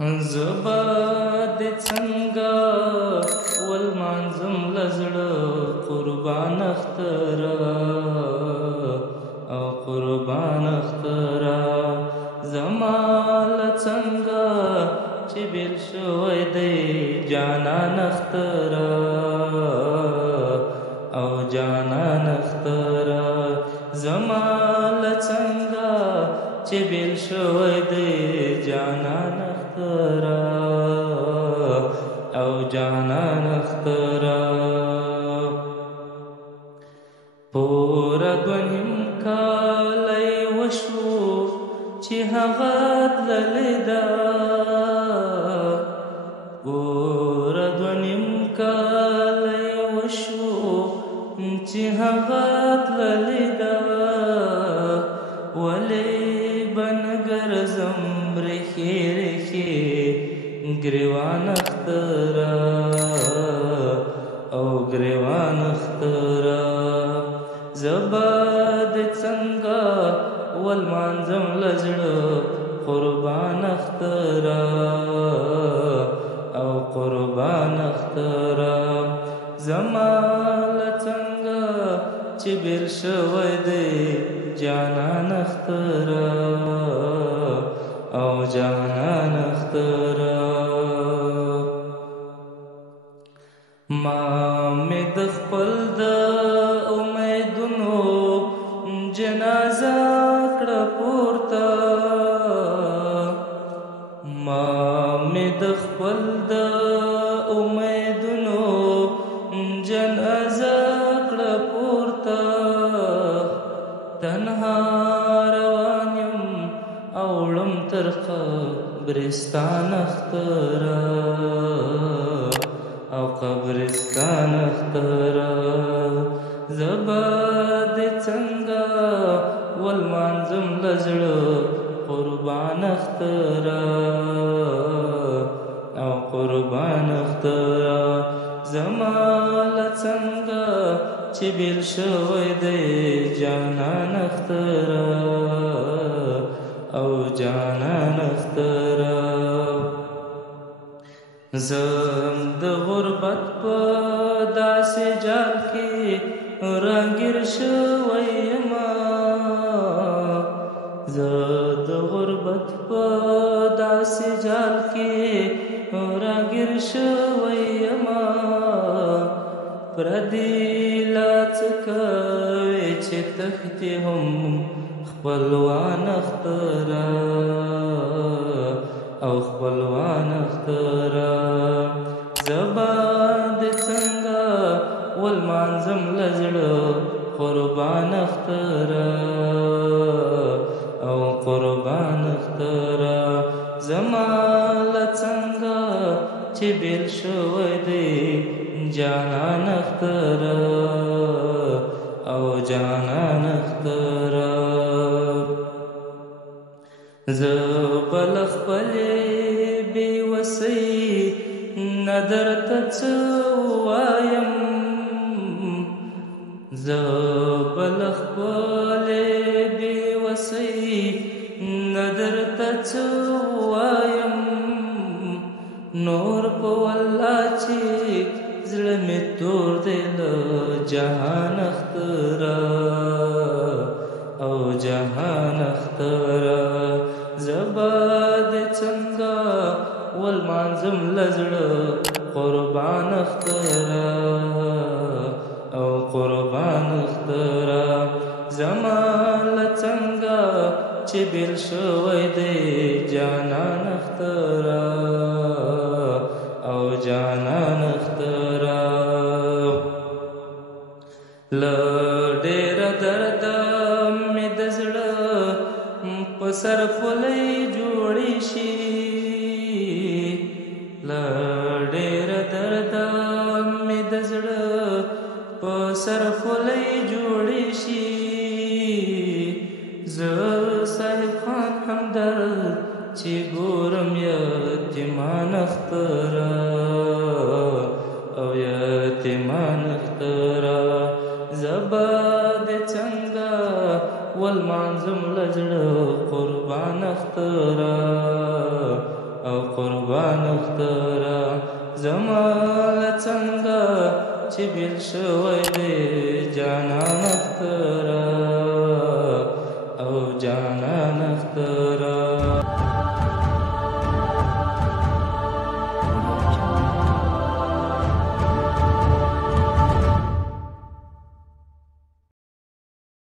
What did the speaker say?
زبا دې څنګه ولمانځم له زړه قربان اختره او قربان اختره زما له څنګه چې بېل شوی دی جانان اختره او جانان اختره زما له څنګه چې بېل شوی دی جانان اختره او جانان اختره پوره دوه نیم کالی وشو چې هغه تللې ده پوره دوه نیم کالی وشو چې هغه تللې ده ولې به نه ګرځم ریښې ریښې ګریوان اختره او ګریوان اختره زبا دې څنګه ولمانځم له زړه قربان اختره او قربان اختره زما له څنګه چې بېل شوی دی جانان اختره او جانان اختره ما مې د خپل د امیدونو جنازه کړه پورته ما مې د خپل د امیدونو جنازه کړه پورته تنها روان یم او وړم تر قبرستان اختره او قبرستان اختره زبا دې څنګه ولمانځم له زړه قربان اختره او قربان اختره زما له څنګه چې بېل شوی دی جانان اختره او جانان اختره زه د غربت په داسې جال کې راګیر شوی یمه زه د غربت په داسې جال کې راګیر شوی یمه پردي لا څه کوي چې تښتې هم خپلوان اختره او خپلوان اختره زبا دې څنګه ولمانځم له زړه قربان اختره او قربان اختره زما له څنګه چې بېل شوی دی جانان اختره او جانان اختره زه به له خپلې بېوسۍ نه درته څه ووایم زه به له خپلې بېوسۍ نه درته څه ووایم نور په والله چې زړه مې تور دی له جهان اختره او جهان اختره زبا دې څنګه ولمانځم له زړه قربان اختره او قربان اختره زما له څنګه چې بېل شوی دی جانان اختره او جانان اختره له ډېره درده مې د زړه په سر خولۍ جوړې شي له ډېره درده مې د زړه په سر خولۍ جوړې شي زه صاحب خان همدرد چې ګورم یتیمان اختره او یتیمان اختره زبا دې څنګه والمانزم لزړه قربان اخترا او قربان اخترا زما له څنګه چې بیل شوی دی جانان اخترا او جانان اخترا